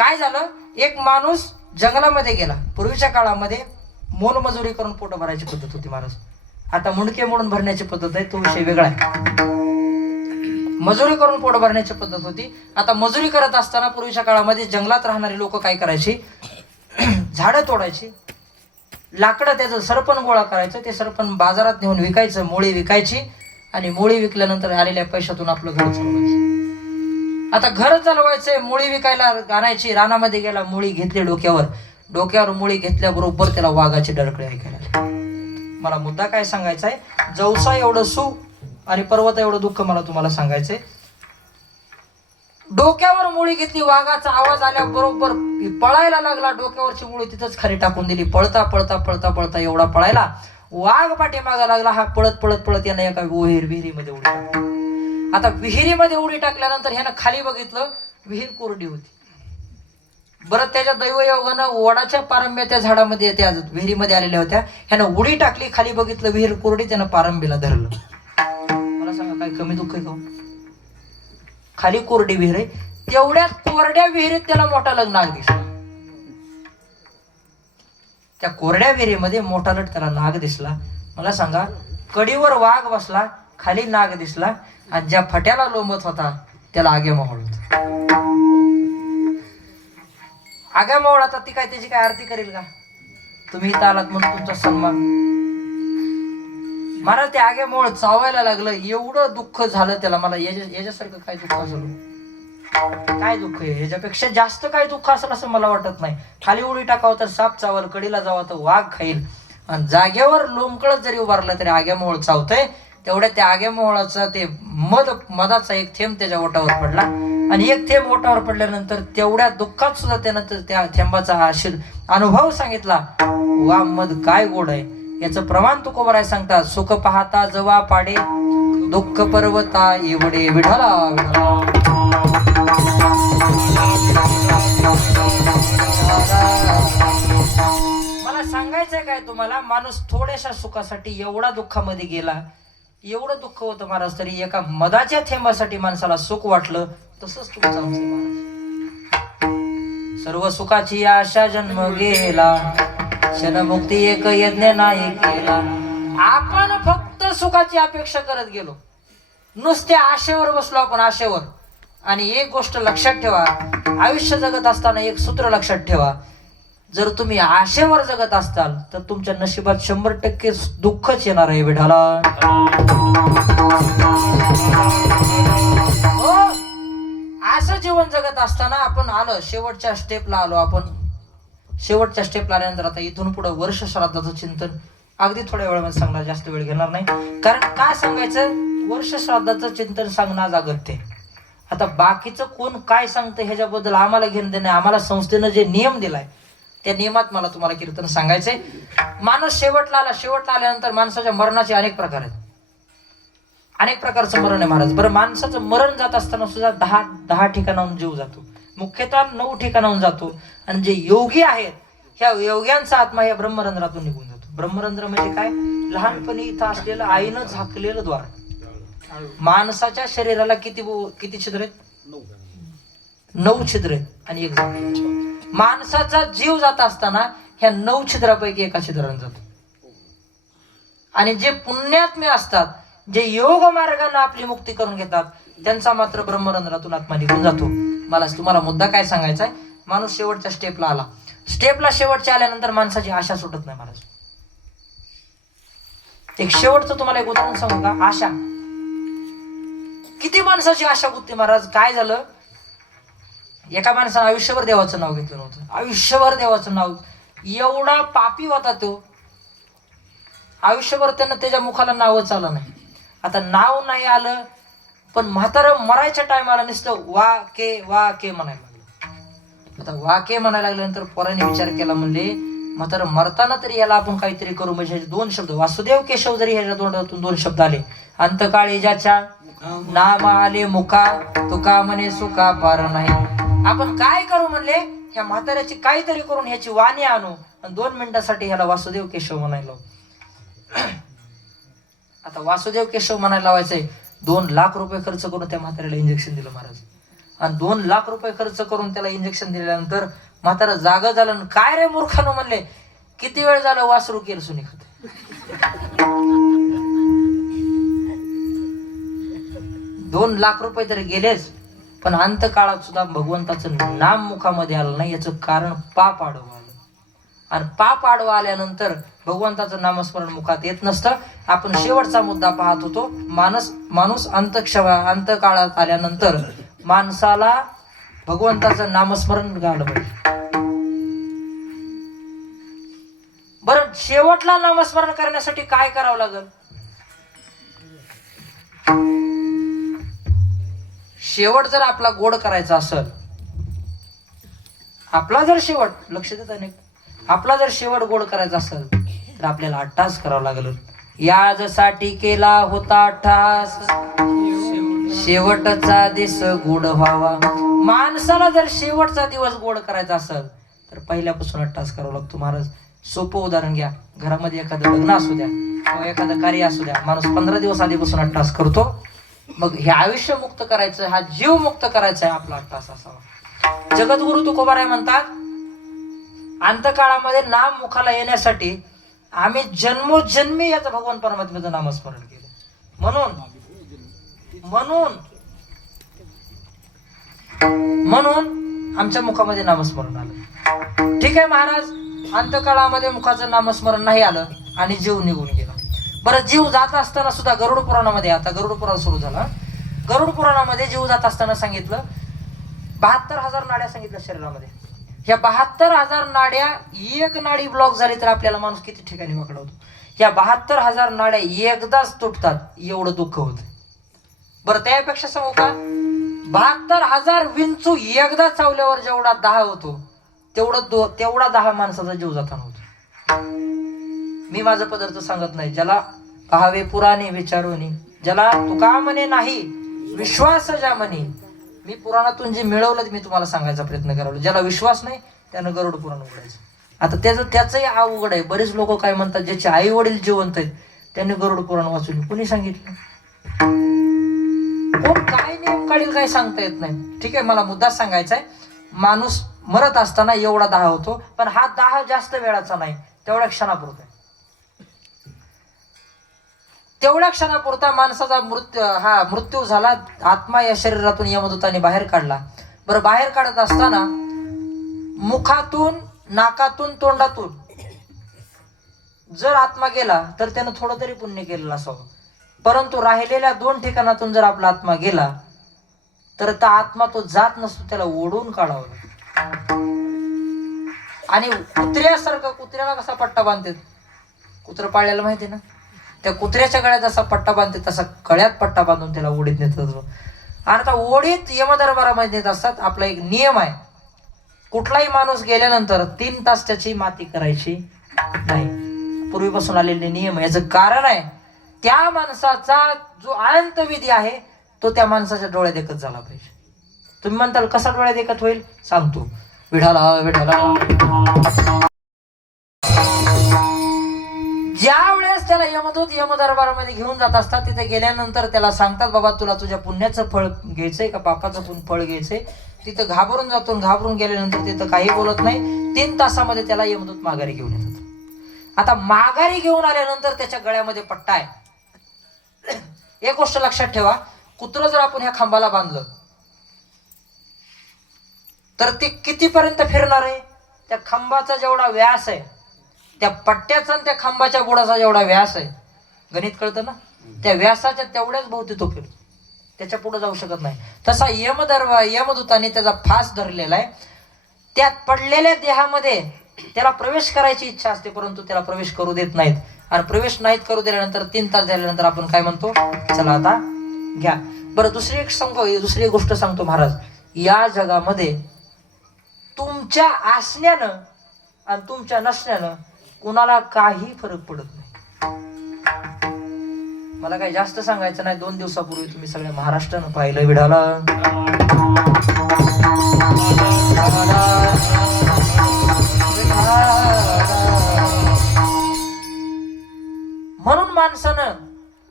काय झालं, एक माणूस जंगलामध्ये गेला. पूर्वीच्या काळामध्ये मोलमजुरी करून पोट भरायची पद्धत होती महाराज. आता मुंडके मोडून भरण्याची पद्धत आहे, तो विषय वेगळा आहे. मजुरी करून पोट भरण्याची पद्धत होती. आता मजुरी करत असताना पूर्वीच्या काळामध्ये जंगलात राहणारे लोक काय करायची, झाडं तोडायची, लाकडं त्याचं सरपण गोळा करायचं, ते सरपण बाजारात नेऊन विकायचं, मुळी विकायची आणि मुळी विकल्यानंतर आलेल्या पैशातून आपलं घर चालवायचं. आता घर चालवायचंय, मुळी विकायला आणायची, रानामध्ये गेला, मुळी घेतली डोक्यावर मुळी घेतल्याबरोबर त्याला वाघाचे डरकळे ऐकायला आले. मला मुद्दा काय सांगायचा आहे, जवसा एवढं सुख आणि पर्वत एवढं दुःख मला तुम्हाला सांगायचंय. डोक्यावर मुळी घेतली, वाघाचा आवाज आल्याबरोबर पळायला लागला, डोक्यावरची मुळी तिथंच खाली टाकून दिली. पळता पळता पळता पळता एवढा पळायला, वाघ पाठीमागा लागला. हा पळत पळत पळत यानं एका विहिरीमध्ये उडी टाकली. आता विहिरीमध्ये उडी टाकल्यानंतर ह्यानं खाली बघितलं, विहीर कोरडी होती. बरं, त्याच्या दैवयोगानं वडाच्या पारंब्या त्या झाडामध्ये, त्या विहिरीमध्ये आलेल्या होत्या. ह्यानं उडी टाकली, खाली बघितलं विहीर कोरडी, त्यानं पारंबीला धरलं. मला सांगा, काय कमी दुःख आहे का? खाली कोरडी विहीर आहे, तेवढ्याच कोरड्या विहिरीत त्याला मोठा नाग दिसला. त्या कोरड्या विहिरीमध्ये मोठा त्याला नाग दिसला. मला सांगा, कडीवर वाघ बसला, खाली नाग दिसला, आणि ज्या फट्याला लोंबत होता त्याला आगे मोहळ होता. आग्या मोहळ, आता ती काय त्याची काय आरती करेल का? तुम्ही इथं आलात म्हणून तुमचा सन्मान. मला ते आगे मोहळ चावायला लागलं, एवढं दुःख झालं त्याला. मला याच्यासारखं काय दुःख असेल, काय दुःख आहे ह्याच्यापेक्षा जास्त काय दुःख असेल असं मला वाटत नाही. खाली उडी टाकावं तर साप चावल, कडीला जावं तर वाघ खाईल, आणि जागेवर लोंबकळत जरी उभारलं तरी आग्या मोहळ चावतंय. तेवढ्या त्या आग्या मोहळाचा ते मधाचा एक थेंब त्याच्या ओठावर पडला, आणि एक थेंब ओठावर पडल्यानंतर तेवढ्या दुःखात सुद्धा त्यानं त्या थेंबाचा अनुभव सांगितला. वा मध काय गोड आहे, याचं प्रमाण तुकोबराय सांगतात. सुख पाहता जवा पाडे, दुःख पर्वता एवढे विढाला विढाला. मला सांगायचंय काय तुम्हाला, माणूस थोड्याशा सुखासाठी एवढा दुःखामध्ये गेला. एवढं दुःख होतं महाराज, तरी एका मधाच्या थेंबासाठी माणसाला सुख वाटलं. तसंच तुमचं आमचं महाराज. सर्व सुखाची आशा जन्म गेला, क्षणमुक्ती एक यज्ञ नाही केला. आपण फक्त सुखाची अपेक्षा करत गेलो, नुसत्या आशेवर बसलो आपण, आशेवर. आणि एक गोष्ट लक्षात ठेवा, आयुष्य जगत असताना एक सूत्र लक्षात ठेवा, जर तुम्ही आशेवर जगत असताल तर तुमच्या नशिबात 100% दुःखच येणार आहे विढाला. हो, असं जीवन जगत असताना आपण आलो शेवटच्या स्टेपला आलो. आपण शेवटच्या स्टेपला आल्यानंतर आता इथून पुढे वर्ष श्राद्धाचं चिंतन अगदी थोड्या वेळामध्ये सांगणार, जास्त वेळ घेणार नाही. कारण काय सांगायचं, वर्ष श्राद्धाचं चिंतन सांगणं आज अगत्य आहे. आता बाकीचं कोण काय सांगतं ह्याच्याबद्दल आम्हाला घेणं देणं. आम्हाला संस्थेनं जे नियम दिलाय त्या नियमात मला तुम्हाला कीर्तन सांगायचंय. माणूस शेवटला आल्यानंतर माणसाच्या मरणाचे अनेक प्रकार आहेत. अनेक प्रकारचं मरण आहे महाराज. बरं, माणसाचं मरण जात असताना सुद्धा 10 ठिकाणाहून जीव जातो, मुख्यतः 9 ठिकाणाहून जातो. आणि जे योगी आहेत, ह्या योग्यांचा आत्मा या ब्रह्मरंध्रातून निघून जातो. ब्रह्मरंध्र म्हणजे काय, लहानपणी इथं असलेलं आईनं झाकलेलं द्वार. माणसाच्या शरीराला किती छिद्र आहेत? 9 छिद्र आहेत आणि एक झाकलेलं. माणसाचा जीव जात असताना ह्या 9 छिद्रापैकी एका छिद्राने जातो. आणि जे पुण्यात्मे असतात, जे योग मार्गाने आपली मुक्ती करून घेतात, त्यांचा मात्र ब्रह्मरंध्रातून आत्मा निघून जातो. मला तुम्हाला मुद्दा काय सांगायचा आहे, माणूस शेवटच्या स्टेपला आला. शेवटच्या आल्यानंतर माणसाची आशा सुटत नाही महाराज. एक शेवटचं तुम्हाला एक उदाहरण सांगू का, आशा. किती माणसाची आशा गुत्ती महाराज. काय झालं, एका माणसानं आयुष्यभर देवाचं नाव घेतलं नव्हतं, आयुष्यभर देवाचं नाव. एवढा पापी होता तो, आयुष्यभर त्यानं त्याच्या मुखाला नावच आलं नाही. आता नाव नाही आलं, पण म्हातारं मरायच्या टायमाला नुसतं वा के म्हणायला लागलं. आता वा के म्हणायला लागल्यानंतर पोराने विचार केला, म्हणले म्हातारं मरताना तरी याला आपण काहीतरी करू. म्हणजे 2 शब्द वासुदेव केशव जरी ह्याच्या तोंडातून 2 शब्द आले, अंतकाळी ज्याच्या नाम आले मुखा, तुका म्हणे सुका पार नाही. आपण काय करू म्हणले, ह्या म्हाताऱ्याची काहीतरी करून ह्याची वाणी आणू आणि 2 मिनिटासाठी ह्याला वासुदेव केशव म्हणायला. आता वासुदेव केशव म्हणायला लावायचंय, 2 लाख रुपये खर्च करून त्या म्हाताऱ्याला इंजेक्शन दिलं महाराज. आणि 2 लाख रुपये खर्च करून त्याला इंजेक्शन दिल्यानंतर म्हातारा जागा झालं. आणि काय रे मूर्खानं म्हणले, किती वेळ झालं वासरू केलं सुनी खात. 2 लाख रुपये तरी गेलेच, पण अंतकाळात सुद्धा भगवंताचं नाम मुखामध्ये आलं नाही. याचं कारण पाप आडवं आलं. आणि पाप आडवं आल्यानंतर भगवंताचं नामस्मरण मुखात येत नसतं. आपण शेवटचा मुद्दा पाहत होतो. माणूस अंतकाळात आल्यानंतर माणसाला भगवंताचं नामस्मरण झालं पाहिजे. बरं, शेवटला नामस्मरण करण्यासाठी काय करावं लागेल? शेवट जर आपला गोड करायचा असेल, आपला जर शेवट, लक्ष देता नाही, आपला जर शेवट गोड करायचा असेल तर आपल्याला अट्टास करावा लागेल. याजसाठी केला होता अट्टास, शेवटचा दिस गोड व्हावा. माणसाला जर शेवटचा दिवस गोड करायचा असेल तर पहिल्यापासून अट्टास करावा लागतो. महाराज, सोपं उदाहरण घ्या. घरामध्ये एखादं लग्न असू द्या किंवा एखादं कार्य असू द्या, माणूस 15 दिवस आधीपासून अट्टास करतो. मग हे आयुष्य मुक्त करायचं, हा जीव मुक्त करायचा आहे, आपला अट्टास असावा. जगद्गुरु तुकोबाराय म्हणतात, अंतकाळामध्ये नाम मुखाला येण्यासाठी आम्ही जन्मोजन्मी याचं भगवान परमात्म्याचं नामस्मरण केलं. म्हणून आमच्या मुखामध्ये नामस्मरण आलं. ठीक आहे महाराज, अंतकाळामध्ये मुखाचं नामस्मरण नाही आलं आणि जीव निघून गेला. बरं, जीव जात असताना सुद्धा गरुड पुराणामध्ये, आता गरुड पुराण सुरू झालं, गरुड पुराणामध्ये जीव जात असताना सांगितलं 72,000 नाड्या सांगितलं शरीरामध्ये. ह्या 72,000 नाड्या, एक नाडी ब्लॉक झाली तर आपल्याला माणूस किती ठिकाणी वाकडा होतो. ह्या 72,000 नाड्या एकदाच तुटतात, एवढं दुःख होतं. बरं, त्यापेक्षा सांगू का, 72,000 विंचू एकदा चावल्यावर जेवढा दाह होतो तेवढा दाह माणसाचा जीव जाताना होतो. मी माझं पदार्थ सांगत नाही. ज्याला पाहावे पुराणे विचारूनी, ज्याला तुका म्हणे नाही विश्वास ज्या म्हणे. मी पुराणातून जे मिळवलं मी तुम्हाला सांगायचा प्रयत्न करावं. ज्याला विश्वास नाही त्यानं गरुड पुराण उघडायचं. आता त्याचंही अवघड आहे. बरेच लोक काय म्हणतात, ज्याचे आई वडील जिवंत आहेत त्यांनी गरुड पुराण वाचून, कुणी सांगितलं? कोण काय नियम काढील काय सांगता येत नाही. ठीक आहे, मला मुद्दा सांगायचा आहे. माणूस मरत असताना एवढा दाह होतो, पण हा दाह जास्त वेळाचा नाही, तेवढ्या क्षणापुरता. तेवढ्या क्षणापुरता माणसाचा मृत्यू झाला. आत्मा या शरीरातून यमदूताने बाहेर काढला. बरं, बाहेर काढत असताना मुखातून, नाकातून, तोंडातून जर आत्मा गेला तर त्यानं थोडं तरी पुण्य केलेलं असावं. परंतु राहिलेल्या 2 ठिकाणातून जर आपला आत्मा गेला तर त्या आत्मा तो जात नसतो, त्याला ओढून काढावं लागतं. आणि कुत्र्यासारखं, कुत्र्याला कसा पट्टा बांधतात, कुत्रं पाळलेलं माहिती ना, त्या कुत्र्याच्या गळ्यात जसा पट्टा बांधते तसा गळ्यात पट्टा बांधून त्याला ओढीत नेतात. आणि आता ओढीत यमदरबारामध्ये नेत असतात. आपला एक नियम आहे, कुठलाही माणूस गेल्यानंतर 3 तास त्याची माती करायची नाही. पूर्वीपासून आलेले नियम आहे. याचं कारण आहे, त्या माणसाचा जो अनंत विधी आहे तो त्या माणसाच्या डोळ्यात एकच झाला पाहिजे. तुम्ही म्हणताल कसा डोळ्यात एकच होईल? सांगतो. विठाला विठाला. ज्या वेळेस त्याला यमदूत यमदरबारामध्ये घेऊन जात असतात, तिथे गेल्यानंतर त्याला सांगतात, बाबा तुला तुझ्या पुण्याचं फळ घ्यायचंय का पापाचं फळ घ्यायचंय. तिथं घाबरून जातो. घाबरून गेल्यानंतर तिथं काही बोलत नाही. 3 तासामध्ये त्याला यमदूत माघारी घेऊन येतात. आता माघारी घेऊन आल्यानंतर त्याच्या गळ्यामध्ये पट्टा आहे. एक गोष्ट लक्षात ठेवा, कुत्रं जर आपण ह्या खांबाला बांधलं तर ते कितीपर्यंत फिरणार आहे? त्या खांबाचा जेवढा व्यास आहे, त्या पट्ट्याचा आणि त्या खांबाच्या बुडाचा जेवढा व्यास आहे, गणित कळतं ना, त्या व्यासाच्या तेवढ्याच भोवती तो फिरतो, त्याच्या पुढे जाऊ शकत नाही. तसा यमदूताने त्याचा फास धरलेला आहे. त्यात पडलेल्या देहामध्ये त्याला प्रवेश करायची इच्छा असते, परंतु त्याला प्रवेश करू देत नाहीत. आणि प्रवेश नाहीत करू दिल्यानंतर 3 तास झाल्यानंतर आपण काय म्हणतो, चला आता घ्या. बरं, दुसरी गोष्ट सांगतो महाराज. या जगामध्ये तुमच्या असण्यानं आणि तुमच्या नसण्यानं कुणाला काही फरक पडत नाही. मला काही जास्त सांगायचं नाही. 2 दिवसापूर्वी तुम्ही सगळ्या महाराष्ट्रानं पाहिलं विडाला. म्हणून माणसानं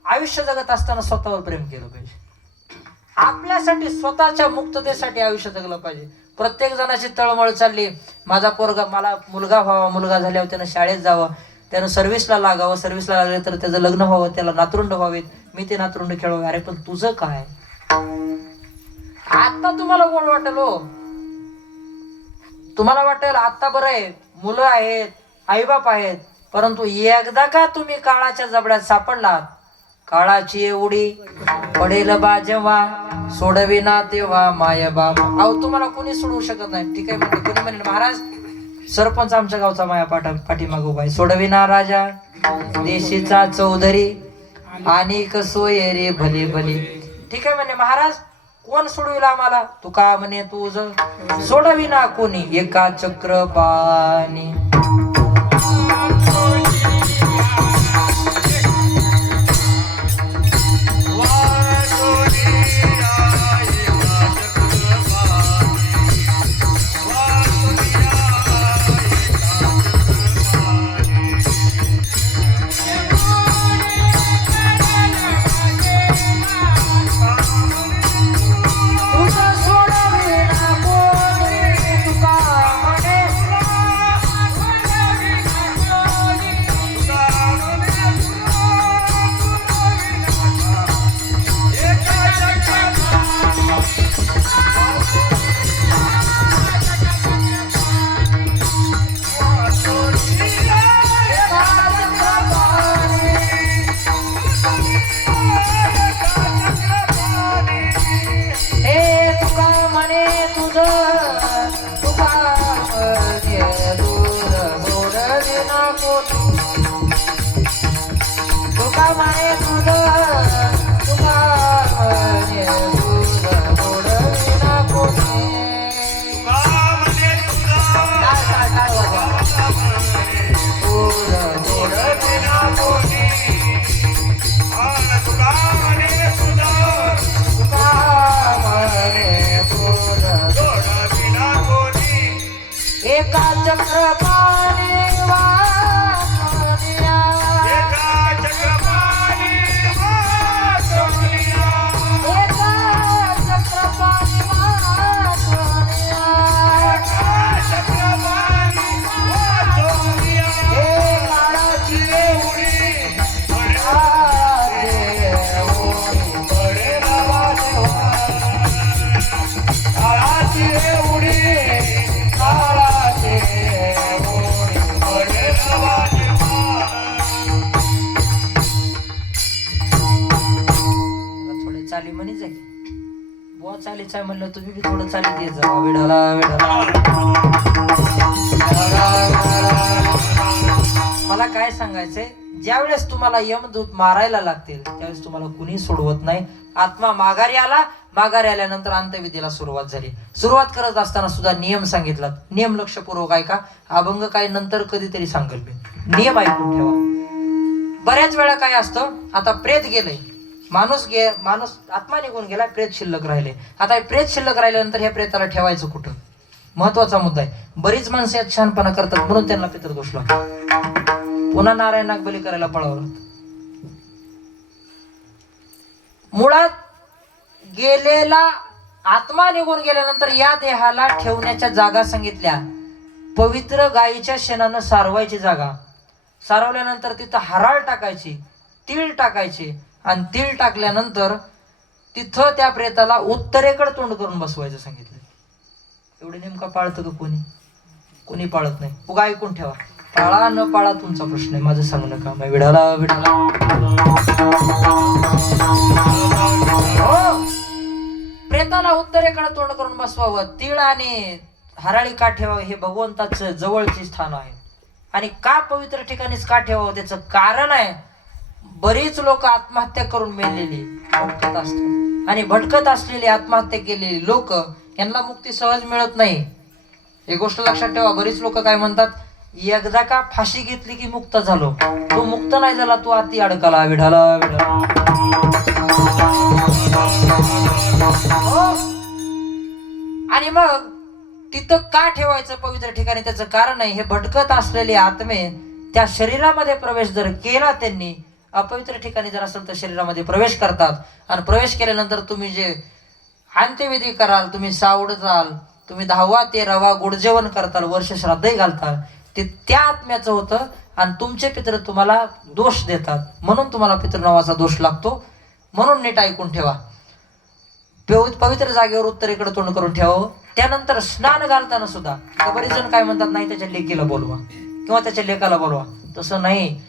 आयुष्य जगत असताना स्वतःवर प्रेम केलं पाहिजे. आपल्यासाठी स्वतःच्या मुक्ततेसाठी आयुष्य जगलं पाहिजे. प्रत्येक जणाची तळमळ चालली, माझा पोरगा, मला मुलगा व्हावा, मुलगा झाल्यावर त्यानं शाळेत जावं, त्यानं सर्व्हिसला लागावं, सर्व्हिसला लागले तर त्याचं लग्न व्हावं, त्याला नातरुंड व्हावेत, मी ते नातरुंड खेळावे. अरे पण तुझं काय? आता तुम्हाला गोड वाटेल हो, तुम्हाला वाटेल आता बरं आहे, मुलं आहेत, आईबाप आहेत, परंतु एकदा का तुम्ही काळाच्या जबड्यात सापडलात, काळाची एवढी पडेल बा जेव्हा, सोडविना तेव्हा माय बाप. अहो तुम्हाला कोणी सोडवू शकत नाही. ठीक आहे म्हणते, कोणी म्हणेल महाराज सरपंच आमच्या गावचा माया पाठीमाग उभा आहे, सोडविना राजा देशीचा चौधरी आणि कसोय रे भले भले. ठीक आहे म्हणे महाराज, कोण सोडविला आम्हाला? तुका म्हणे तुझ सोडविना कोणी एका चक्रपाणी. एका चक्रपाणी वासोनिया, एका चक्रपाणी वासोनिया, एका चक्रपाणी वासोनिया, एका चक्रपाणी वासोनिया. हे काळाची एवढी काळाची एवढी पडेला जेव्हा, काळाची एवढी थोडे चाली म्हणीच आहे बुवा, चालीच आहे म्हणलं तुम्ही बी थोडं चाली देत जा. विडाला विडाला. मला काय सांगायचंय, ज्यावेळेस तुम्हाला यमदूत मारायला लागतील त्यावेळेस तुम्हाला कुणी सोडवत नाही. आत्मा माघारी आला, माघारी आल्यानंतर अंत्यविधीला सुरुवात झाली. सुरुवात करत असताना सुद्धा नियम सांगितला. नियम लक्षपूर्वक ऐका, अभंग काय नंतर कधीतरी सांगेल मी, नियम ऐकून ठेवा. बऱ्याच वेळा काय असतं, आता प्रेत गेलंय, माणूस आत्मा निघून गेला, प्रेत शिल्लक राहिले. आता हे प्रेत शिल्लक राहिल्यानंतर ह्या प्रेताला ठेवायचं कुठं, महत्वाचा मुद्दा आहे. बरीच माणसं यात शहाणपणा करतात म्हणून त्यांना पितृदोष लागतो. पुन्हा नारायण नागबली करायला पळावं. मुळात गेलेला आत्मा निघून गेल्यानंतर या देहाला ठेवण्याच्या जागा सांगितल्या. पवित्र गायीच्या शेणानं सारवायची जागा, सारवल्यानंतर तिथं हराळ टाकायची, तीळ टाकायचे, आणि तीळ टाकल्यानंतर तिथं त्या प्रेताला उत्तरेकडे तोंड करून बसवायचं सांगितलं. एवढे नेमका पाळतं का कोणी? कोणी पाळत नाही. उगा ऐकून ठेवा, पाळा न पाळा तुमचा प्रश्न आहे, माझं सांगणं काम आहे. विडाला विडाला. हो, प्रेताला उत्तरेकडे तोंड करून बसवावं, तीळ आणि हराळी का ठेवावं, हे भगवंताचं जवळचे स्थान आहे. आणि का पवित्र ठिकाणीच का ठेवावं, त्याचं कारण आहे. बरीच लोक आत्महत्या करून मेलेली भटकत असतात, आणि भटकत असलेली आत्महत्या केलेली लोक यांना मुक्ती सहज मिळत नाही. एक गोष्ट लक्षात ठेवा, बरीच लोक काय म्हणतात, एकदा का फाशी घेतली की मुक्त झालो. तू मुक्त नाही झाला, तू आती अडकला. विढाला विढाला. आणि मग तिथं का ठेवायचं पवित्र ठिकाणी, त्याचं कारण आहे, हे भटकत असलेले आत्मे त्या शरीरामध्ये प्रवेश जर केला त्यांनी, अपवित्र ठिकाणी जर असेल तर शरीरामध्ये प्रवेश करतात, आणि प्रवेश केल्यानंतर तुम्ही जे अंत्यविधी कराल, तुम्ही सावडताल, तुम्ही 10वा 13वा गोडजेवण करताल, वर्ष श्राद्धही घालताल, ते त्या आत्म्याचं होतं. आणि तुमचे पित्र तुम्हाला दोष देतात, म्हणून तुम्हाला पितृनावाचा दोष लागतो. म्हणून नीट ऐकून ठेवा. पवित्र जागेवर उत्तरेकडे तोंड करून ठेवावं. त्यानंतर स्नान घालताना सुद्धा बरेच जण काय म्हणतात, नाही त्याच्या लेकीला बोलवा किंवा त्याच्या लेकाला बोलवा. तसं नाही.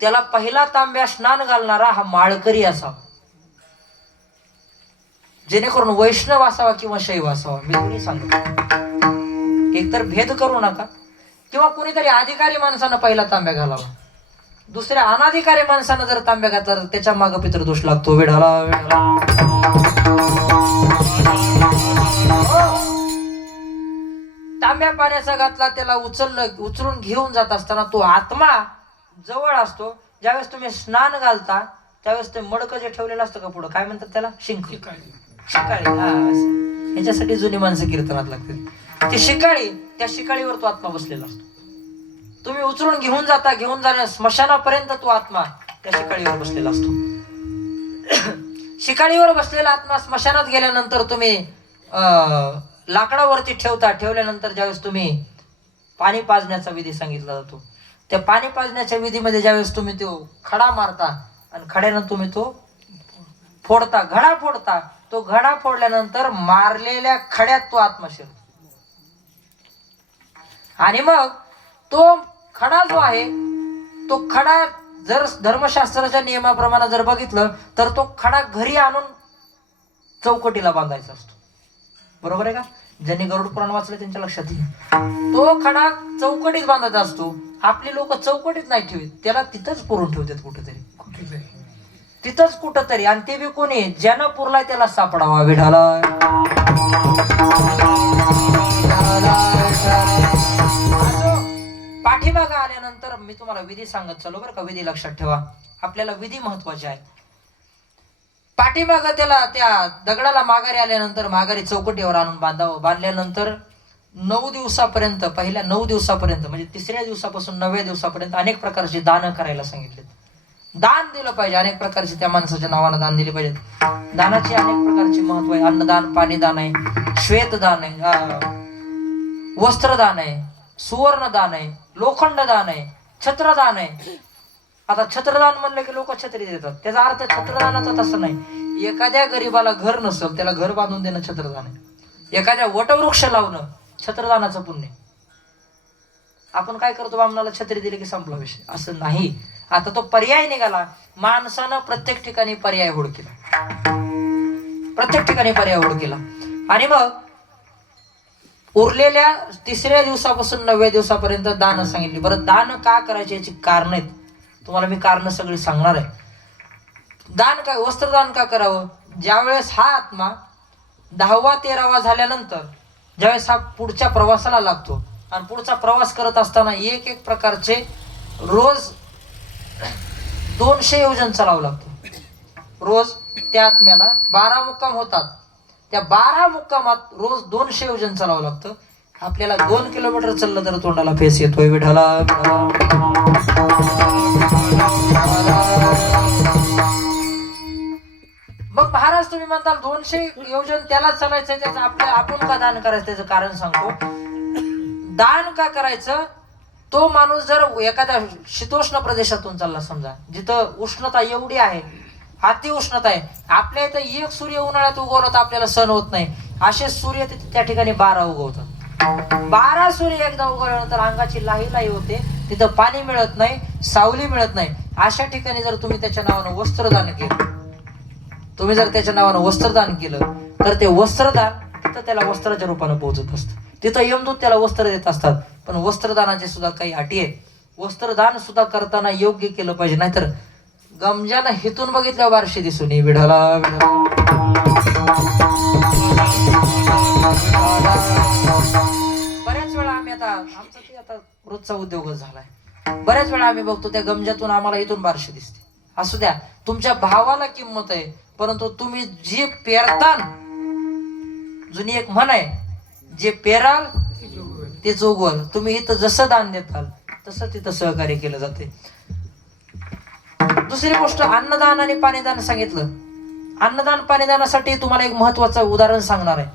त्याला पहिला तांब्या स्नान घालणारा हा माळकरी असावा, जेणेकरून वैष्णव असावा किंवा शैव असावा. मी दोन्ही सांगतो. एकतर भेद करू नका, किंवा कुणीतरी अधिकारी माणसानं पहिला तांब्या घालावा. दुसऱ्या अनाधिकारी माणसानं जर तांब्या घातला तर त्याच्या मागे पितृदोष लागतो. वेढाला तांब्या पाण्याचा घातला, त्याला उचलून घेऊन जात असताना तो आत्मा जवळ असतो. ज्यावेळेस तुम्ही स्नान घालता त्यावेळेस ते मडकं जे ठेवलेलं असतं का पुढं, काय म्हणतात त्याला, शिंकाळी. ह्याच्यासाठी जुनी माणसं कीर्तनात लागतात. ती शिकाळी, त्या शिकाळीवर तो आत्मा बसलेला असतो. तुम्ही उचलून घेऊन जाण्या स्मशानापर्यंत तो आत्मा त्या शिकाळीवर बसलेला असतो. शिकाळीवर बसलेला आत्मा स्मशानात गेल्यानंतर तुम्ही लाकडावरती ठेवल्यानंतर ज्यावेळेस तुम्ही पाणी पाजण्याचा विधी सांगितला जातो, त्या पाणी पाजण्याच्या विधीमध्ये ज्यावेळेस तुम्ही तो खडा मारता आणि खड्यानं तुम्ही तो फोडता, घडा फोडता, तो घडा फोडल्यानंतर मारलेल्या खड्यात तो आत्मा शिरतो. आणि मग तो खडा जो आहे, तो खडा जर धर्मशास्त्राच्या नियमाप्रमाणे जर बघितलं तर तो खडा घरी आणून चौकटीला बांधायचा असतो. बरोबर आहे का? ज्यांनी गरुड पुराण वाचलं त्यांच्या लक्षात येईल. तो खडा चौकटीत बांधायचा असतो. आपली लोक चौकटीत नाही ठेवत, त्याला तिथंच पुरून ठेवतात, कुठेतरी तिथंच कुठंतरी. आणि ते बी कोणी ज्यानं पुरलाय त्याला सापडावा. विढाला पाठीमागा आल्यानंतर मी तुम्हाला विधी सांगत चालू बरं का. विधी लक्षात ठेवा, आपल्याला विधी महत्वाचे आहे. पाठीमाग त्याला त्या दगडाला माघारी आल्यानंतर माघारी चौकटीवर आणून बांधावं. बांधल्यानंतर 9 दिवसापर्यंत, पहिल्या 9 दिवसापर्यंत म्हणजे 3ऱ्या दिवसापासून 9व्या दिवसापर्यंत अनेक प्रकारची दानं करायला सांगितले. दान दिलं पाहिजे, अनेक प्रकारची त्या माणसाच्या नावानं दान दिले पाहिजेत. दानाचे अनेक प्रकारचे महत्व आहे. अन्नदान, पाणीदान आहे, श्वेतदान आहे, वस्त्रदान आहे, सुवर्णदान आहे, लोखंडदान आहे, छत्रदान आहे. आता छत्रदान म्हणलं की लोक छत्री देतात, त्याचा अर्थ छत्रदानाचा तसं नाही. एखाद्या गरीबाला घर नसेल त्याला घर बांधून देणं छत्रदान आहे. एखाद्या वटवृक्ष लावणं छत्रदानाचं पुण्य. आपण काय करतो, बामणाला छत्री दिली की संपला विषय, असं नाही. आता तो पर्याय निघाला. माणसानं प्रत्येक ठिकाणी पर्याय हुडकिला, प्रत्येक ठिकाणी पर्याय हुडकिला. आणि मग उरलेल्या 3ऱ्या दिवसापासून 9व्या दिवसापर्यंत दान सांगितली. बरं, दान का करायचे याची कारण आहेत, तुम्हाला मी कारण सगळी सांगणार आहे. दान काय, वस्त्रदान का करावं? ज्यावेळेस हा आत्मा 10वा 13वा झाल्यानंतर ज्यावेळेस हा पुढच्या प्रवासाला लागतो, आणि पुढचा प्रवास करत असताना एक प्रकारचे रोज 200 योजन चालावं लागतं. रोज त्या आत्म्याला 12 मुक्काम होतात. त्या 12 मुक्कामात रोज 200 योजन चालावं लागतं. आपल्याला 2 किलोमीटर चाललं तर तोंडाला फेस येतोय. विठाला मग महाराज तुम्ही म्हणताल 200 योजन त्याला चालायचं, त्याचं आपण का दान करायचं? त्याचं कारण सांगतो. दान का करायचं? तो माणूस जर एखाद्या शीतोष्ण प्रदेशातून चालला, समजा जिथं उष्णता एवढी आहे, अति उष्णता आहे, आपल्या इथं एक सूर्य उन्हाळ्यात उगवला तर आपल्याला सण होत नाही, असे सूर्य त्या ठिकाणी 12 उगवतात. 12 सूर्य एकदा उगवल्यानंतर अंगाची लाही होते, तिथं पाणी मिळत नाही, सावली मिळत नाही. अशा ठिकाणी जर तुम्ही त्याच्या नावानं वस्त्रदान केलं, तर ते वस्त्रदान तिथं त्याला वस्त्राच्या रूपानं पोहोचत असतं. तिथं यमदूत त्याला वस्त्र देत असतात. पण वस्त्रदानाचे सुद्धा काही अटी आहेत. वस्त्रदान सुद्धा करताना योग्य केलं पाहिजे, नाहीतर गमजानं हिथून बघितल्यावर बारशी दिसून ये. विढाला बऱ्याच वेळा आम्ही आमचा ते आता रोजचा उद्योगच झालाय. बऱ्याच वेळा आम्ही बघतो त्या गमजातून आम्हाला इथून बारशी दिसते. असू द्या, तुमच्या भावाला किंमत आहे, परंतु तुम्ही जे पेरताल, जुनी एक म्हण आहे, जे पेराल ते जोगवल. तुम्ही इथं जसं दान देताल तसं तिथं सहकार्य केलं जाते. दुसरी गोष्ट, अन्नदान आणि पाणीदान सांगितलं. अन्नदान पाणीदानासाठी तुम्हाला एक महत्वाचं उदाहरण सांगणार आहे.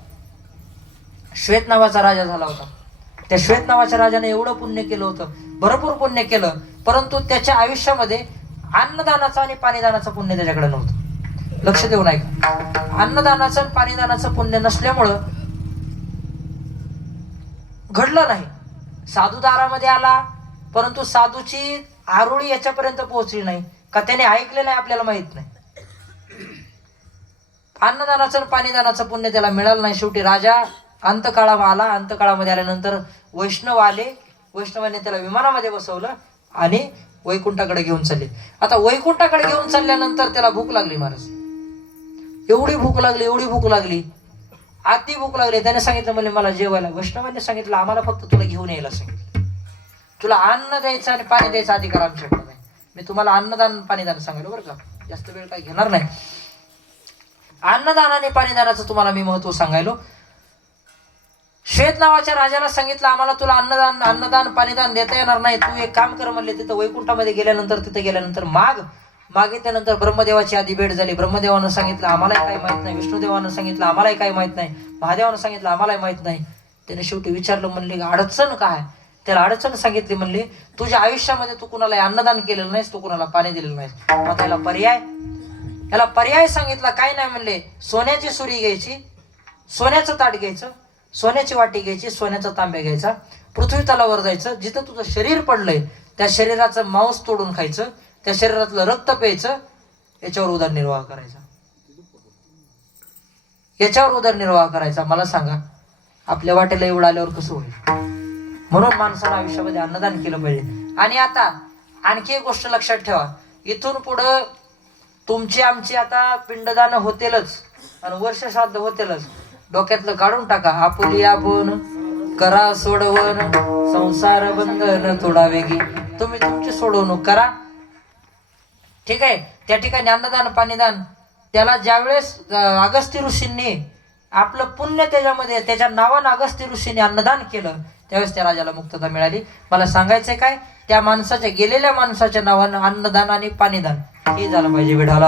श्वेत नावाचा राजा झाला होता. त्या श्वेत नावाच्या राजाने एवढं पुण्य केलं होतं, भरपूर पुण्य केलं, परंतु त्याच्या आयुष्यामध्ये अन्नदानाचं आणि पाणीदानाचं पुण्य त्याच्याकडे नव्हतं. लक्ष देऊ नये. अन्नदानाचं आणि पाणीदानाचं पुण्य नसल्यामुळं घडलं नाही. साधू दारामध्ये आला, परंतु साधूची आरोळी याच्यापर्यंत पोहोचली नाही का त्याने ऐकलेलं आहे आपल्याला माहित नाही. अन्नदानाचं आणि पाणीदानाचं पुण्य त्याला मिळालं नाही. शेवटी राजा अंतकाळामध्ये आला. अंतकाळामध्ये आल्यानंतर वैष्णव आले. वैष्णवाने त्याला विमानामध्ये बसवलं आणि वैकुंठाकडे घेऊन चालले. आता वैकुंठाकडे घेऊन चालल्यानंतर त्याला भूक लागली महाराज. एवढी भूक लागली, अति भूक लागली. त्याने सांगितलं म्हणजे मला जेवायला. वैष्णवाने सांगितलं आम्हाला फक्त तुला घेऊन यायला सांगितलं. तुला अन्न द्यायचं आणि पाणी द्यायचा अधिकार आमच्याकडे नाही. मी तुम्हाला अन्नदान पाणीदान सांगितलं बरं का, जास्त वेळ काही घेणार नाही. अन्नदान आणि पाणीदानाचं तुम्हाला मी महत्व सांगायलो. श्वेत नावाच्या राजाला सांगितलं आम्हाला तुला अन्नदान पाणीदान देता येणार नाही. तू एक काम कर म्हणले, तिथं वैकुंठामध्ये गेल्यानंतर मागितल्यानंतर ब्रह्मदेवाची आधी भेट झाली. ब्रह्मदेवानं सांगितलं आम्हालाही काही माहित नाही. विष्णुदेवानं सांगितलं आम्हालाही काही माहित नाही. महादेवानं सांगितलं आम्हालाही माहित नाही. त्याने शेवटी विचारलं, म्हणले अडचण काय? त्याला अडचण सांगितली. म्हणले तुझ्या आयुष्यामध्ये तू कुणाला अन्नदान केलेलं नाहीस, तू कुणाला पाणी दिलेलं नाहीस. मग याला पर्याय सांगितला. काय नाही म्हणले, सोन्याची सुरी घ्यायची, सोन्याचं ताट घ्यायचं, सोन्याची वाटी घ्यायची, सोन्याचा तांब्या घ्यायचा, पृथ्वी तलावर जायचं, जिथं तुझं शरीर पडलंय त्या शरीराचं मांस तोडून खायचं, त्या शरीरातलं रक्त प्यायचं, याच्यावर उदरनिर्वाह करायचा. मला सांगा आपल्या वाटेला एवढं आल्यावर कसं होईल? म्हणून माणसानं आयुष्यामध्ये अन्नदान केलं पाहिजे. आणि आता आणखी एक गोष्ट लक्षात ठेवा, इथून पुढं तुमची आमची आता पिंडदान होतेलच आणि वर्ष श्राद्ध होतेलच. डोक्यातलं काढून टाका. आपुली आपण करा सोडवण, संसार बंधन थोडा वेगी. तुम्ही तुमची सोडवणूक करा, ठीक आहे. त्या ठिकाणी अन्नदान पाणीदान त्याला ज्यावेळेस अगस्त्य ऋषींनी आपलं पुण्य त्याच्यामध्ये त्याच्या नावानं अगस्त्य ऋषींनी अन्नदान केलं, त्यावेळेस त्या राजाला मुक्तता मिळाली. मला सांगायचंय काय, त्या माणसाच्या गेलेल्या माणसाच्या नावानं अन्नदान आणि पाणीदान हे झालं पाहिजे. विढाला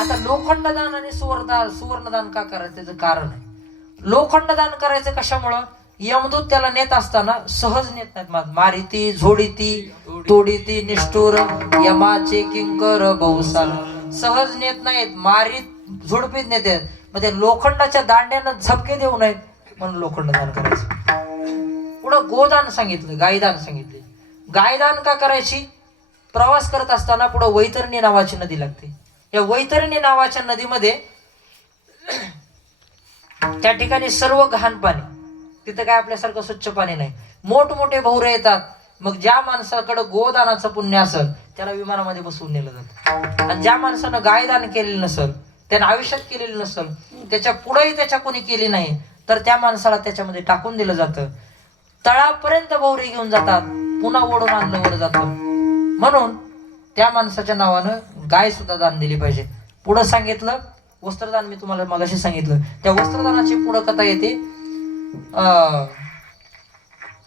आता लोखंडदान आणि सुवर्णदान का करायचं त्याचं कारण आहे. लोखंडदान करायचं कशामुळं? यमदूत त्याला नेत असताना सहज नेत नाहीत. मारिती झोडीती तोडीती निष्ठुर यमाचे किंकर बहुसाल. सहज नेत नाहीत, मारीत झोडपीत नेते. मग ते लोखंडाच्या दांड्यानं झपके देऊ नयेत म्हणून लोखंडदान करायचं. पुढं गोदान सांगितलं, गायदान सांगितले. गायदान का करायची? प्रवास करत असताना पुढं वैतरणी नावाची नदी लागते. या वैतरणी नावाच्या नदीमध्ये त्या ठिकाणी सर्व घाण पाणी, तिथं काय आपल्यासारखं स्वच्छ पाणी नाही. मोठमोठे भोवरे येतात. मग ज्या माणसाकडे गोदानाचं पुण्य असेल त्याला विमानामध्ये बसवून नेलं जातं. आणि ज्या माणसानं गायदान केलेलं नसेल, त्यानं आयुष्यात केलेलं नसेल, त्याच्या पुढेही त्याच्या कोणी केली नाही, तर त्या माणसाला त्याच्यामध्ये टाकून दिलं जातं. तळापर्यंत भोवरे घेऊन जातात, पुन्हा ओढून आणलं वर जातं. म्हणून त्या माणसाच्या नावानं गाय सुद्धा दान दिली पाहिजे. पुढं सांगितलं वस्त्रदान. मी तुम्हाला मगाशी सांगितलं त्या वस्त्रदानाची पुढं कथा येते.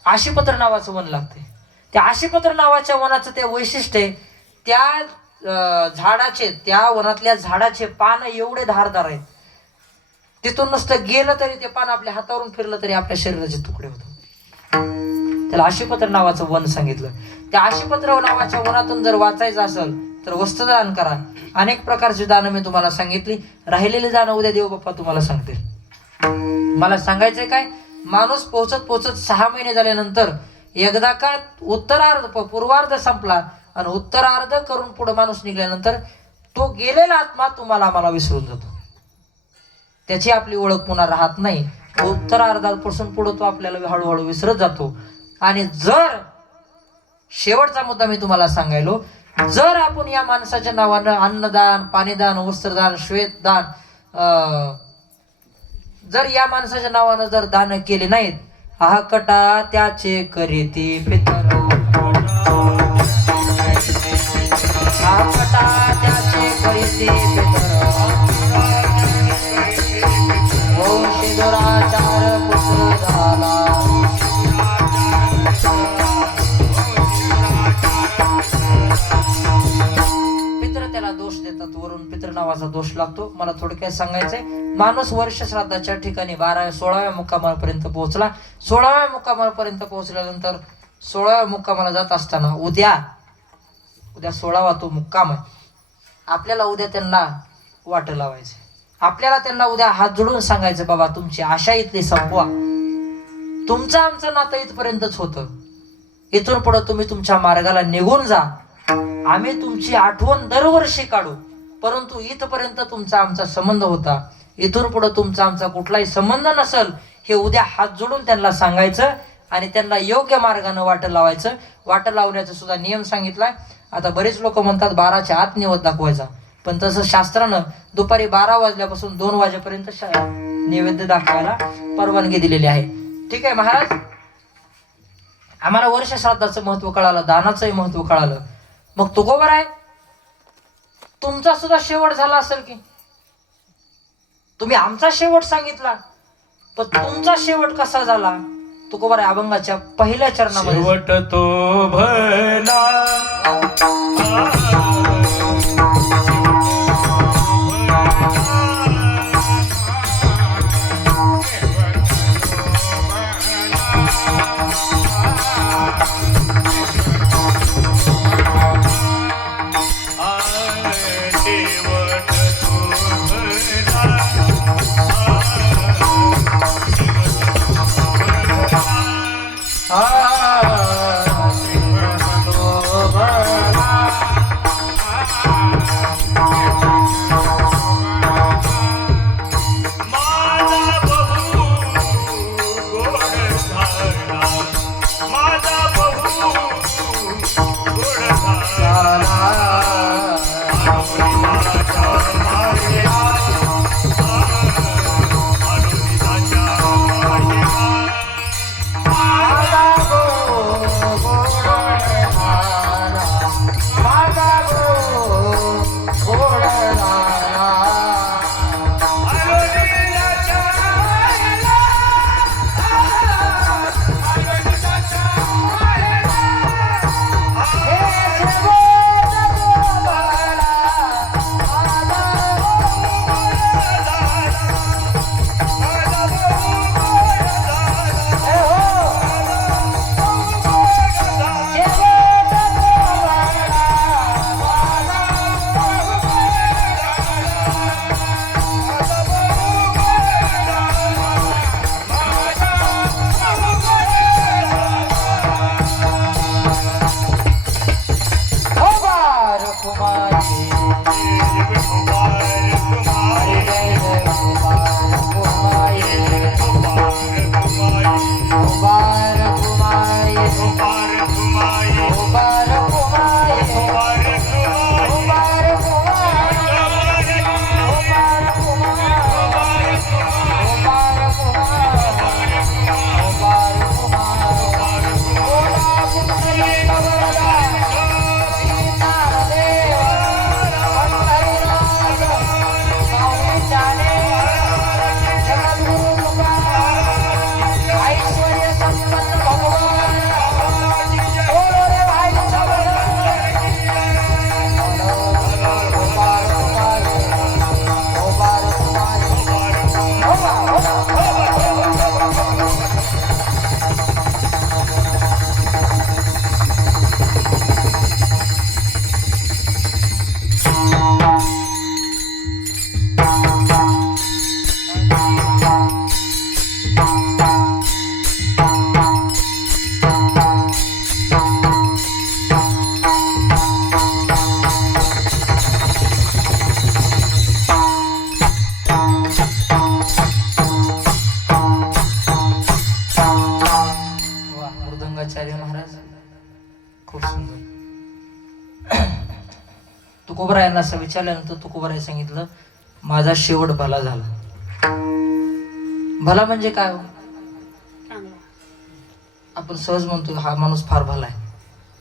आशीपत्र नावाचं वन लागते. त्या आशीपत्र नावाच्या वनाचं ते वैशिष्ट्य आहे, त्या झाडाचे, त्या वनातल्या झाडाचे पान एवढे धारदार आहेत, तिथून नुसतं गेलं तरी ते पान आपल्या हातावरून फिरलं तरी आपल्या शरीराचे तुकडे होतात. त्याला आशीपत्र नावाचं वन सांगितलं. त्या आशीपत्र नावाच्या वनातून जर वाचायचं असेल तर वस्त्रदान करा. अनेक प्रकारची दानं मी तुम्हाला सांगितली. राहिलेली दानं उद्या देव बाप्पा तुम्हाला सांगतील. मला सांगायचंय काय, माणूस पोहोचत 6 महिने झाल्यानंतर एकदा का पूर्वार्ध संपला आणि उत्तरार्ध करून पुढे माणूस निघाल्यानंतर तो गेलेला आत्मा तुम्हाला आम्हाला विसरून जातो. त्याची आपली ओळख पुन्हा राहत नाही. उत्तरार्धापासून पुढे तो आपल्याला हळूहळू विसरत जातो. आणि जर शेवटचा मुद्दा मी तुम्हाला सांगायलो, जर आपण या माणसाच्या नावानं अन्नदान पाणीदान वस्त्रदान श्वेतदान जर या माणसाच्या नावानं जर दान केले नाहीत, आकटा त्याचे करीती पितर, आकटा त्याचे करीती पितर, वंशी दुराचार पुत्र झाला. श्राद्धाचा दोष लागतो. मला थोडक्यात सांगायचंय, माणूस वर्ष श्राद्धाच्या ठिकाणी 16व्या मुक्कामापर्यंत पोहोचला. 16व्या मुक्कामापर्यंत पोहोचल्यानंतर 16व्या मुक्कामाला जात असताना उद्या 16वा तो मुक्काम आहे. आपल्याला उद्या त्यांना वाट लावायचे. आपल्याला त्यांना उद्या हात जोडून सांगायचं, बाबा तुमची आशा इथली संपवा. तुमचं आमचं नातं इथपर्यंतच होतं. इथून पुढे तुम्ही तुमच्या मार्गाला निघून जा. आम्ही तुमची आठवण दरवर्षी काढू, परंतु इथपर्यंत तुमचा आमचा संबंध होता. इथून पुढे तुमचा आमचा कुठलाही संबंध नसल, हे उद्या हात जोडून त्यांना सांगायचं आणि त्यांना योग्य मार्गानं वाट लावायचं. वाट लावण्याचा सुद्धा नियम सांगितलाय. आता बरेच लोक म्हणतात 12च्या आत निवद दाखवायचा, पण तसं शास्त्रानं दुपारी 12 वाजल्यापासून 2 वाजेपर्यंत नैवेद्य दाखवायला परवानगी दिलेली आहे. ठीक आहे महाराज, आम्हाला वर्ष श्राद्धाचं महत्व कळालं, दानाचंही महत्व कळालं. मग तुकोबर आहे, तुमचा सुद्धा शेवट झाला असेल की. तुम्ही आमचा शेवट सांगितला, पण तुमचा शेवट कसा झाला? तुकोबर आहे अभंगाच्या पहिल्या चरणामध्ये शेवट तो भला तुकोबरायांना असं विचारल्यानंतर तुकोबराय सांगितलं, माझा शेवट भला झाला. भला म्हणजे काय हो? आपण सहज म्हणतो हा माणूस फार भला आहे,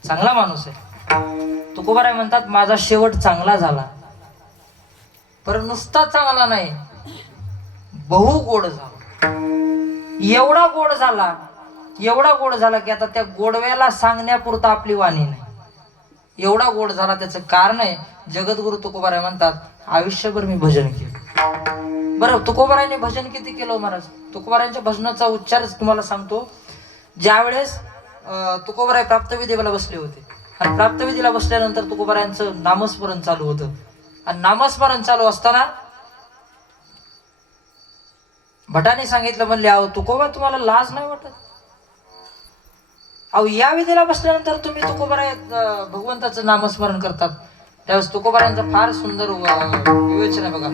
चांगला माणूस आहे. तुकोबराय म्हणतात माझा शेवट चांगला झाला, पण नुसता चांगला नाही, बहु गोड झाला. एवढा गोड झाला, एवढा गोड झाला की आता त्या गोडव्याला सांगण्यापुरता आपली वाणी नाही. एवढा गोड झाला. त्याचं कारण आहे, जगद्गुरु तुकोबाराय म्हणतात आयुष्यभर मी भजन केलं. बरं, तुकोबारायांनी भजन किती केलं हो महाराज? तुकोबारायांच्या भजनाचा उच्चारच तुम्हाला सांगतो. ज्यावेळेस तुकोबाराय प्राप्तविधीला बसले होते आणि प्राप्तविधीला बसल्यानंतर तुकोबारायांचं नामस्मरण चालू होतं आणि नामस्मरण चालू असताना भटाने सांगितलं, म्हणले अहो तुकोबा तुम्हाला लाज नाही वाटत? अहो या विधीला बसल्यानंतर तुम्ही तुकोबाराय भगवंताचं नामस्मरण करतात. त्यावेळेस तुकोबारायांचं फार सुंदर विवेचन आहे बघा.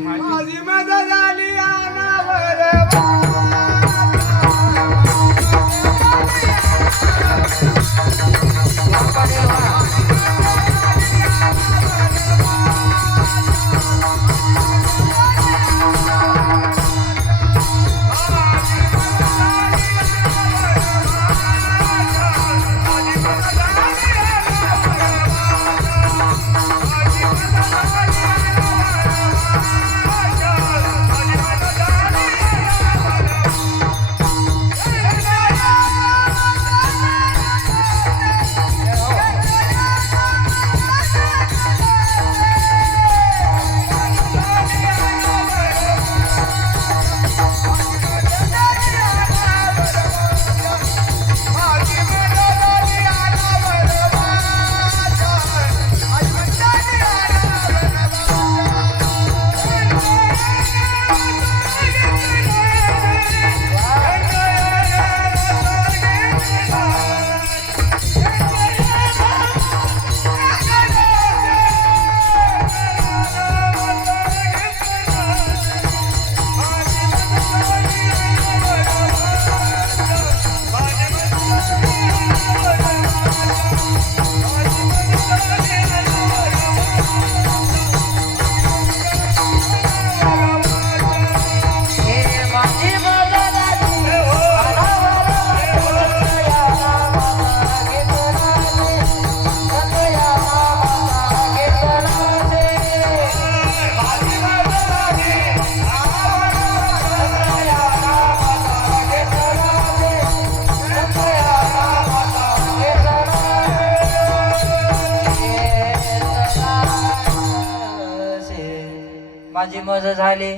माझी मज झाले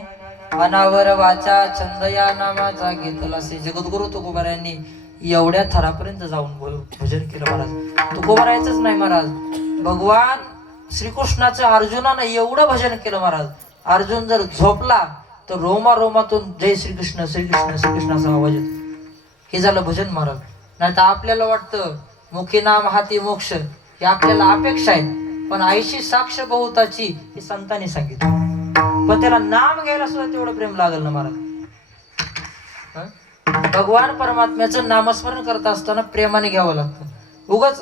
अनावर वाचा छंद या नामाचा घेतला असे. जगद्गुरु तुकोबारायांनी एवढ्या थरापर्यंत जाऊन भजन केलं महाराज. तुकोबारायचंच नाही महाराज, भगवान श्रीकृष्णाचं अर्जुनानं एवढं भजन केलं महाराज. अर्जुन जर झोपला तर रोमा रोमातून जय श्रीकृष्ण श्रीकृष्ण श्रीकृष्ण असा आवाज येतो. हे झालं भजन महाराज. नाही तर आपल्याला वाटतं मुखी नाम हाती मोक्ष, हे आपल्याला अपेक्षा आहे, पण आईशी साक्ष बहुताची हे संतांनी सांगितलं. पण त्याला नाम घ्यायला सुद्धा तेवढं प्रेम लागल ना महाराज. भगवान परमात्म्याचं नामस्मरण करत असताना प्रेमाने घ्यावं लागतं. उगाच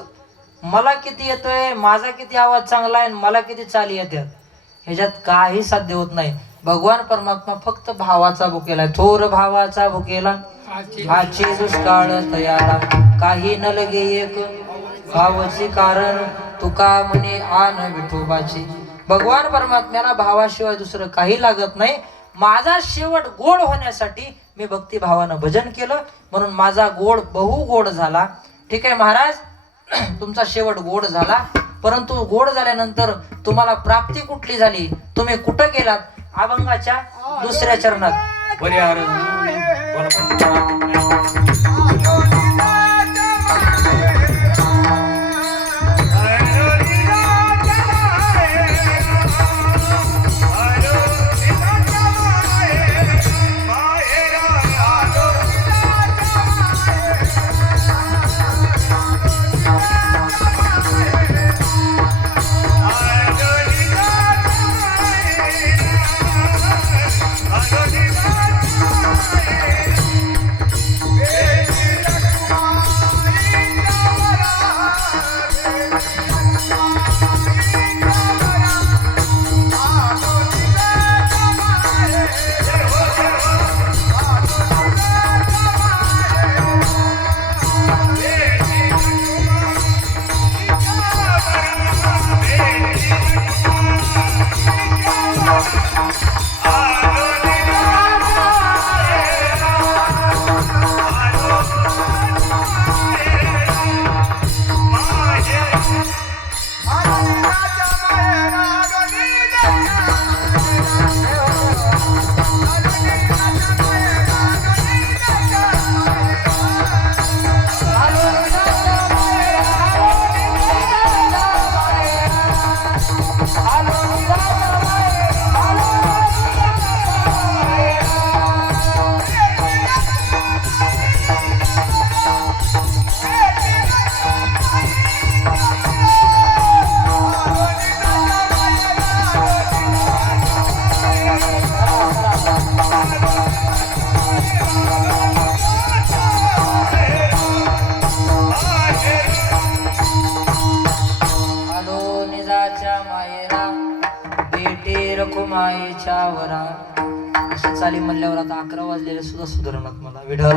मला किती येतोय, माझा किती आवाज चांगला आहे, मला किती चाली येतात, ह्याच्यात काही साध्य होत नाही. भगवान परमात्मा फक्त भावाचा भुकेला, थोर भावाचा भुकेला आची दुष्काळ तयाला, काही न लगे एक भावाचे कारण तुका म्हणे आन विठोबाची. भगवान परमात्म्याला भावाशिवाय दुसरं काही लागत नाही. माझा शेवट गोड होण्यासाठी मी भक्ती भावानं भजन केलं, म्हणून माझा गोड बहु गोड झाला. ठीक आहे महाराज, तुमचा शेवट गोड झाला, परंतु गोड झाल्यानंतर तुम्हाला प्राप्ती कुठली झाली, तुम्ही कुठं गेलात? अभंगाच्या दुसऱ्या चरणात. आलो निजाच्या मायेरा भेटे रखुमाईच्या वरा. अशी चाली म्हणल्यावर आता 11 वाजलेले सुद्धा सुधारणात मला. विढला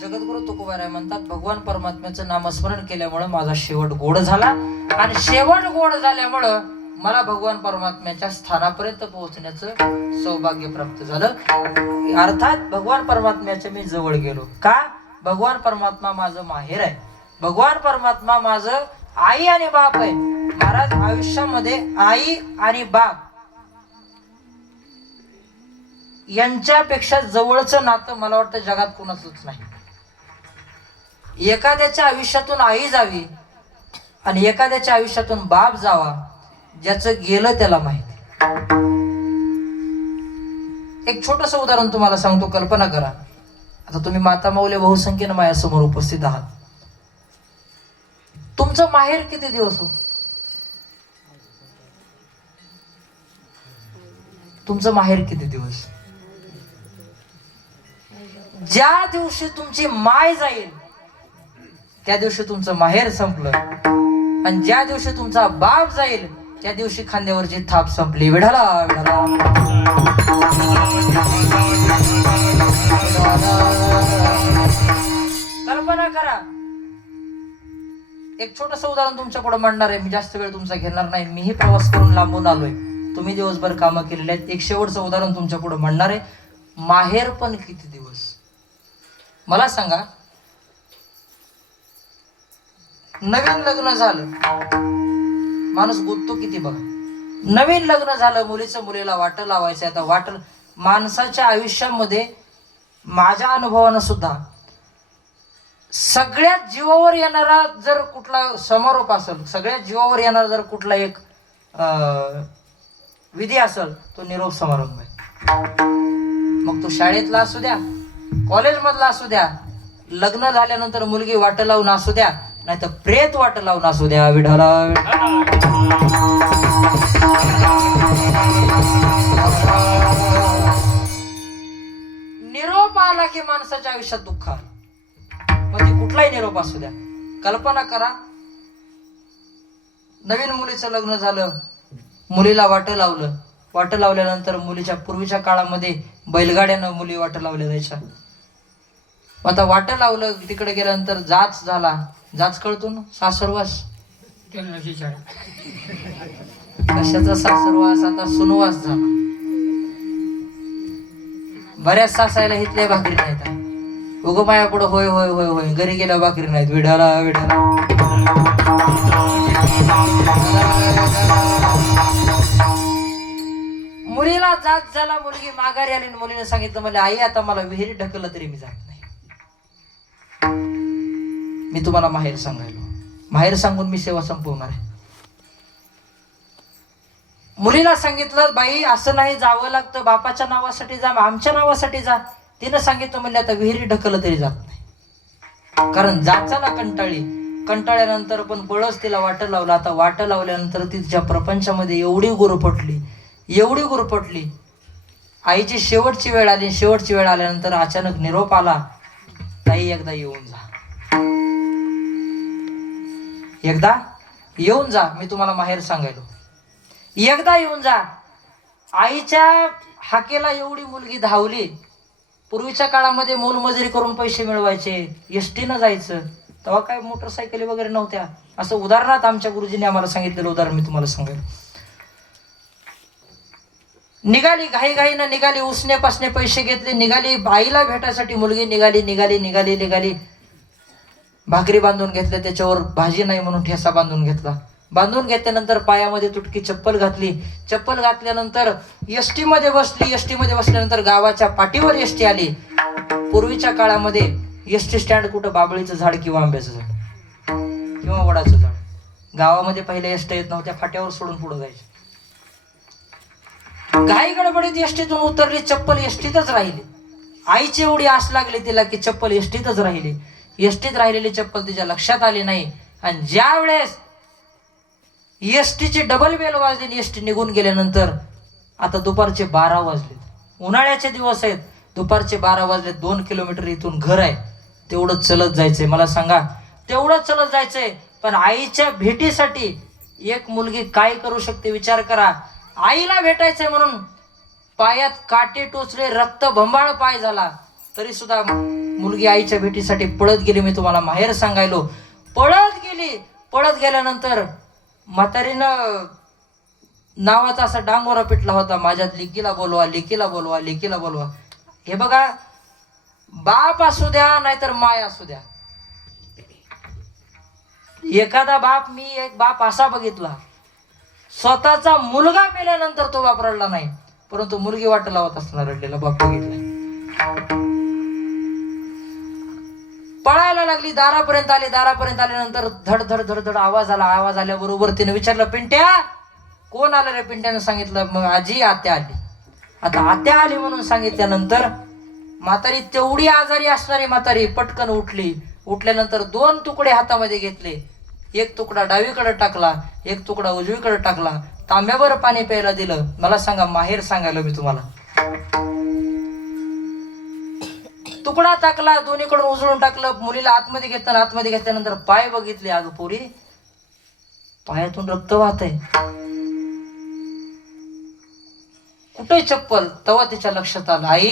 जगद्गुरु तुकोबाराय म्हणतात, भगवान परमात्म्याचं नामस्मरण केल्यामुळं माझा शेवट गोड झाला आणि शेवट गोड झाल्यामुळं मला भगवान परमात्म्याच्या स्थानापर्यंत पोहोचण्याचं सौभाग्य प्राप्त झालं. अर्थात भगवान परमात्म्याच्या मी जवळ गेलो. का? भगवान परमात्मा माझं माहेर आहे. भगवान परमात्मा माझं आई आणि बाप आहे. महाराज, आयुष्यामध्ये आई आणि बाप यांच्यापेक्षा जवळचं नातं मला वाटतं जगात कोणाचंच नाही. एखाद्याच्या आयुष्यातून आई जावी आणि एखाद्याच्या आयुष्यातून बाप जावा, ज्याचं गेलं त्याला माहिती. एक छोटस उदाहरण तुम्हाला सांगतो, कल्पना करा. आता तुम्ही माता माऊली बहुसंख्येनं माझ्यासमोर उपस्थित आहात. तुमचं माहेर किती दिवस हो? तुमचं माहेर किती दिवस? ज्या दिवशी तुमची माय जाईल त्या दिवशी तुमचं माहेर संपलं आणि ज्या दिवशी तुमचा बाप जाईल त्या दिवशी खांद्यावरची थाप संपली. विढाला विढाला. कल्पना करा. एक छोटस उदाहरण तुमच्या पुढे मांडणार आहे. मी जास्त वेळ तुमचा घेणार नाही. मीही प्रवास करून लांबून आलोय, तुम्ही दिवसभर कामं केलेली आहेत. एक शेवटचं उदाहरण तुमच्या पुढे मांडणार आहे. माहेर पण किती दिवस? मला सांगा, नवीन लग्न झालं, माणूस गुंततो किती बघा. नवीन लग्न झालं, मुलीचं मुलीला वाटं लावायचं. आता वाट माणसाच्या आयुष्यामध्ये माझ्या अनुभवानं सुद्धा सगळ्यात जीवावर येणारा जर कुठला समारोप असेल, सगळ्यात जीवावर येणारा जर कुठला एक विधी असेल, तो निरोप समारंभ आहे. मग तो शाळेतला असू द्या, कॉलेजमधला असू द्या, लग्न झाल्यानंतर मुलगी वाट लावून असू द्या, नाही तर प्रेत वाट लावून असू द्या. विढाला निरोप आला की माणसाच्या आयुष्यात दुःख आलं. मग ते कुठलाही निरोप असू द्या. कल्पना करा, नवीन मुलीचं लग्न झालं, मुलीला वाट लावलं. वाट लावल्यानंतर मुलीच्या पूर्वीच्या काळामध्ये बैलगाड्यानं मुली वाट लावल्या जायच्या. आता वाट लावलं, तिकडे गेल्यानंतर जाच झाला. जाच कळतो ना, सासरवास. कशाचा सासरवास? आता सुनवास झाला. बऱ्याच सासायला हितल्या भाकरी नाहीत. उगं माया पुढं होय होय होय होय, घरी गेल्या भाकरी नाहीत. विढाला विढाला. मुलीला जात झाला, मुलगी माघारी आली. मुलीने सांगितलं, मला आई आता मला विहिरीत ढकललं तरी मी जात नाही. मी तुम्हाला माहेर सांगायलो, माहेर सांगून मी सेवा संपवणार आहे. मुलीला सांगितलं, बाई असं नाही, जावं लागतं, बापाच्या नावासाठी जा, आमच्या नावासाठी जा. तिनं सांगितलं, म्हणजे आता विहिरी ढकललं तरी जात नाही. कारण जाचाला कंटाळल्यानंतर पण बळच तिला वाट लावलं. आता वाट लावल्यानंतर तिच्या प्रपंचामध्ये एवढी गुरफटली. आईची शेवटची वेळ आली. शेवटची वेळ आल्यानंतर अचानक निरोप आला, ताई एकदा येऊन जा, एकदा येऊन जा. मी तुम्हाला माहेर सांगायलो, एकदा येऊन जा. आईच्या हाकेला एवढी मुलगी धावली. पूर्वीच्या काळामध्ये मोलमजुरी करून पैसे मिळवायचे, एसटीनं जायचं. तेव्हा काय मोटरसायकली वगैरे नव्हत्या. असं उदाहरणार्थ आमच्या गुरुजींनी आम्हाला सांगितलेलं उदाहरण मी तुम्हाला सांगेल. निघाली, घाईघाईनं निघाली, उसने पासने पैसे घेतले, निघाली. आईला भेटायसाठी मुलगी निघाली. भाकरी बांधून घेतल्या, त्याच्यावर भाजी नाही म्हणून ठेसा बांधून घेतला. बांधून घेतल्यानंतर पायामध्ये तुटकी चप्पल घातली. चप्पल घातल्यानंतर एसटी मध्ये बसल्यानंतर गावाच्या पाठीवर एसटी आली. पूर्वीच्या काळामध्ये एसटी स्टँड कुठं बाबळीचं झाड किंवा आंब्याचं झाड किंवा वडाचं झाड. गावामध्ये पहिले एसटी येत नव्हत्या, फाट्यावर सोडून पुढे जायचे. घाई गडबडीत एसटीतून उतरली, चप्पल एसटीतच राहिली. आईची एवढी आस लागली तिला की चप्पल एसटीतच राहिली. एसटीत राहिलेली चप्पल तिच्या लक्षात आली नाही. आणि ज्या वेळेस एसटीची डबल बेल वाजली आणि एसटी निघून गेल्यानंतर आता दुपारचे 12 वाजले. उन्हाळ्याचे दिवस आहेत. दुपारचे 12 वाजले. 2 किलोमीटर इथून घर आहे. तेवढं चलत जायचंय. मला सांगा, तेवढं चलत जायचंय. पण आईच्या भेटीसाठी एक मुलगी काय करू शकते विचार करा. आईला भेटायचंय म्हणून पायात काटे टोचले, रक्त भंबाळ पाय झाला, तरी सुद्धा मुलगी आईच्या भेटीसाठी पळत गेली. मी तुम्हाला माहेर सांगायलो, पळत गेली. पळत गेल्यानंतर म्हातारीनं नावाचा असा डांगोरा पिटला होता, माझ्या लेकीला बोलवा, लेकीला बोलवा, लेकीला बोलवा. हे बघा, बाप असू द्या नाहीतर माय असू द्या, एखादा बाप, मी एक बाप असा बघितला, स्वतःचा मुलगा मेल्यानंतर तो बाप रडला नाही, परंतु मुलगी वाट लावत असताना रडलेला बाप बघितला. पळायला लागली, दारापर्यंत आली. दारापर्यंत आल्यानंतर धड धड धड धड आवाज आला. आवाज आल्याबरोबर तिने विचारलं, पिंट्या कोण आलं रे? पिंट्यानं सांगितलं, मग आजी आत्या आली. आता आत्या आली म्हणून सांगितल्यानंतर म्हातारी, तेवढी आजारी असणारी म्हातारी, पटकन उठली. उठल्यानंतर 2 तुकडे हातामध्ये घेतले. एक तुकडा डावीकडे टाकला, एक तुकडा उजवीकडे टाकला. तांब्यावर पाणी प्यायला दिलं. मला सांगा, माहेर सांगायला मी तुम्हाला, तुकडा टाकला, दोन्हीकडून उजळून टाकलं. मुलीला आतमध्ये घेतलं. आतमध्ये घेतल्यानंतर पाय बघितले. अगं पोरी, पायातून रक्त वाहतंय. कुठे चप्पल? तेव्हा तिच्या लक्षात आलं, आई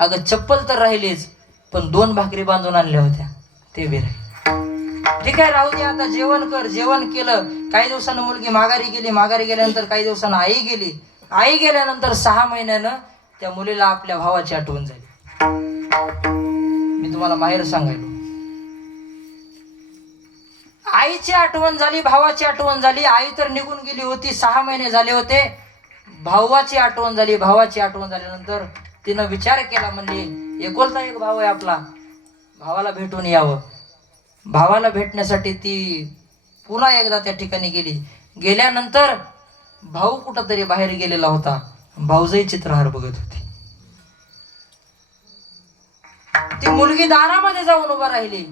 अगं चप्पल तर राहिलीच, पण 2 भाकरी बांधून आणल्या होत्या, ते बी राहिले. ठीक आहे, राहू दे, आता जेवण कर. जेवण केलं. काही दिवसानं मुलगी माघारी गेली. माघारी गेल्यानंतर काही दिवसानं आई गेली. आई गेल्यानंतर 6 महिन्यानं त्या मुलीला आपल्या भावाची आठवण झाली. मी तुम्हाला माहेर सांगायलो, आईची आठवण झाली, भावाची आठवण झाली. आई तर निघून गेली होती, 6 महिने झाले होते. भावाची आठवण झाली. भावाची आठवण झाल्यानंतर तिनं विचार केला, म्हणली एकुलता एक भाऊ आहे आपला, भावाला भेटून यावं. भावाला भेटण्यासाठी ती पुन्हा एकदा त्या ठिकाणी गेली. गेल्यानंतर भाऊ कुठंतरी बाहेर गेलेला होता. भाऊजही चित्रहार बघत होती. ती मुलगी दारामध्ये जाऊन उभा राहिली.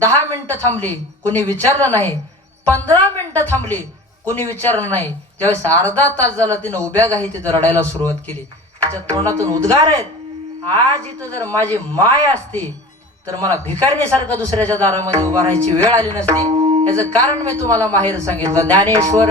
10 मिनिटं थांबली, कोणी विचारलं नाही. 15 मिनिटं थांबली, कोणी विचारलं नाही. ज्यावेळेस अर्धा तास झाला, तिनं उभ्या घाई तिथं रडायला सुरुवात केली. तिच्या तोंडातून उद्गार आहेत, आज इथं जर माझी माय असती तर मला भिकारणीसारखं दुसऱ्याच्या दारामध्ये उभा राहायची वेळ आली नसती. याचं कारण मी तुम्हाला माहेर सांगितलं. ज्ञानेश्वर